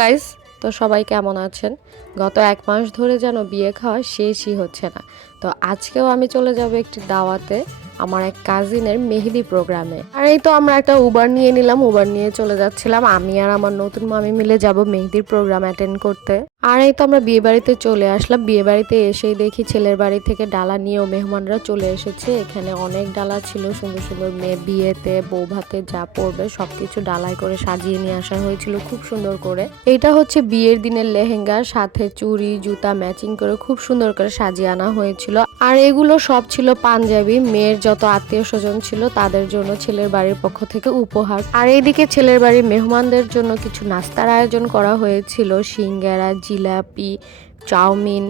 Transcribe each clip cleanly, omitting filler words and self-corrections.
Guys, তো সবাই কেমন আছেন? গত ১ মাস ধরে যেন বিয়ে খাওয়া শেষই হচ্ছে না। তো আজকেও আমি চলে যাব একটি দাওয়াতে, আমার এক কাজিনের মেহেদি প্রোগ্রামে। আর এই তো আমরা একটা উবার নিয়ে নিলাম, উবার নিয়ে চলে যাচ্ছিলাম। আমি আর আমার নতুন মামি মিলে যাব মেহেদির প্রোগ্রাম অ্যাটেন্ড করতে। আর এই তো আমরা বিয়ে বাড়িতে চলে আসলাম। বিয়ে বাড়িতে এসেই দেখি ছেলের বাড়ি থেকে ডালা নিয়েও মেহমানরা চলে এসেছে। এখানে অনেক ডালা ছিল, সুন্দর সুন্দর মেয়ে বিয়েতে বউ ভাতে যা পড়বে সবকিছু ডালায় করে সাজিয়ে নিয়ে আসা হয়েছিল খুব সুন্দর করে। এটা হচ্ছে বিয়ের দিনের লেহেঙ্গা, সাথে চুড়ি জুতা ম্যাচিং করে খুব সুন্দর করে সাজিয়ে আনা হয়েছিল। আর এগুলো সব ছিল পাঞ্জাবি, মেয়ের যত আত্মীয় স্বজন ছিল তাদের জন্য ছেলের বাড়ির পক্ষ থেকে উপহার। আর এইদিকে ছেলের বাড়ির মেহমানদের জন্য কিছু নাস্তার আয়োজন করা হয়েছিল, সিঙ্গারা, জিলাপি, চাউমিন,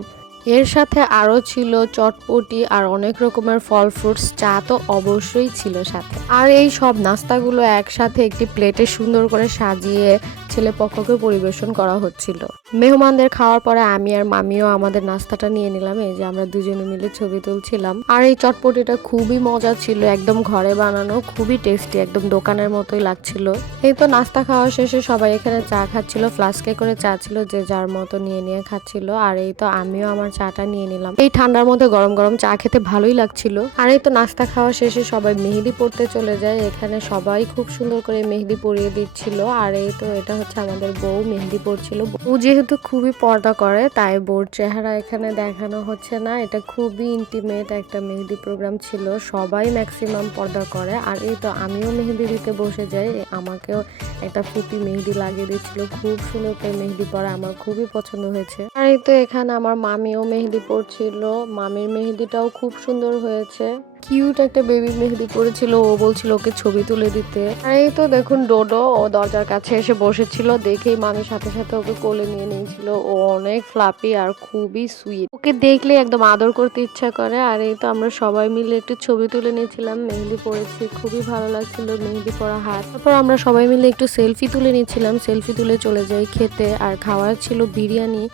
এর সাথে আরও ছিল চটপটি আর অনেক রকমের ফল ফ্রুটস, চা তো অবশ্যই ছিল সাথে। আর এই সব নাস্তাগুলো একসাথে একটি প্লেটে সুন্দর করে সাজিয়ে ছেলে পক্ষকে পরিবেশন করা হচ্ছিল। মেহমানদের খাওয়ার পরে আমি আর মামিও আমাদের নাস্তাটা নিয়ে নিলাম। এই যে আমরা দুজনে মিলে ছবি তুলছিলাম। আর এই চটপটিটা খুবই মজা ছিল, একদম ঘরে বানানো, খুবই টেস্টি, একদম দোকানের মতোই লাগছিল। এই তো নাস্তা খাওয়া শেষে সবাই এখানে চা খাচ্ছিল, ফ্লাস্কে করে চা ছিল, যে যার মতো নিয়ে নিয়ে খাচ্ছিল। আর এই তো আমিও আমার চাটা নিয়ে নিলাম। এই ঠান্ডার মধ্যে গরম গরম চা খেতে ভালোই লাগছিল। আর এই তো নাস্তা খাওয়া শেষে সবাই মেহেদি পড়তে চলে যায়। এখানে সবাই খুব সুন্দর করে মেহেদি পরিয়ে দিচ্ছিল। আর এই তো এটা হচ্ছে আমাদের বউ মেহেদি পড়ছিল। বউ যেহেতু খুবই পর্দা করে তাই বউর চেহারা এখানে দেখানো হচ্ছে না। এটা খুবই ইন্টিমেট একটা মেহেদি প্রোগ্রাম ছিল, সবাই ম্যাক্সিমাম পর্দা করে। আর এই তো আমিও মেহেদি দিতে বসে যাই, আমাকেও একটা ফুটি মেহেদি লাগিয়ে দিচ্ছিল। খুব সুন্দর করে মেহেদি পরা, আমার খুবই পছন্দ হয়েছে। আর এই তো এখানে আমার মামিও মেহেদি পড়ছিল, মামির মেহেদিটাও খুব সুন্দর হয়েছে। কিউট একটা বেবি মেহেদি পড়েছিল, ও বলছিল ওকে ছবি তুলে দিতে। আর এই তো দেখুন ডোডো, ও দরজার কাছে এসে বসেছিল, দেখেই মামির সাথে সাথে ওকে কোলে নিয়ে নিয়েছিল। ও অনেক ফ্লাপি আর খুবই সুইট, ওকে দেখলে একদম আদর করতে ইচ্ছা করে। আর এই তো আমরা সবাই মিলে একটু ছবি তুলে নিয়েছিলাম, মেহেদি পড়েছি, খুবই ভালো লাগছিল মেহেদি পরা হাত। তারপর আমরা সবাই মিলে একটু সেলফি তুলে নিচ্ছিলাম, সেলফি তুলে চলে যাই খেতে। আর খাওয়ার ছিল বিরিয়ানি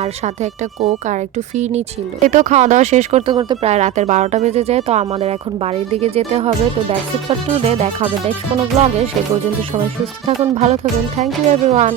আর সাথে একটা কোক আর একটু ফিরনি ছিল। এই তো খাওয়া দাওয়া শেষ করতে করতে প্রায় রাতের 12টা বেজে যায়। তো আমাদের এখন বাড়ির দিকে যেতে হবে। তো দ্যাটস ইট ফর টুডে, দেখা হবে নেক্সট কোনো ব্লগে। সেই পর্যন্ত সবাই সুস্থ থাকুন, ভালো থাকুন। Thank you everyone.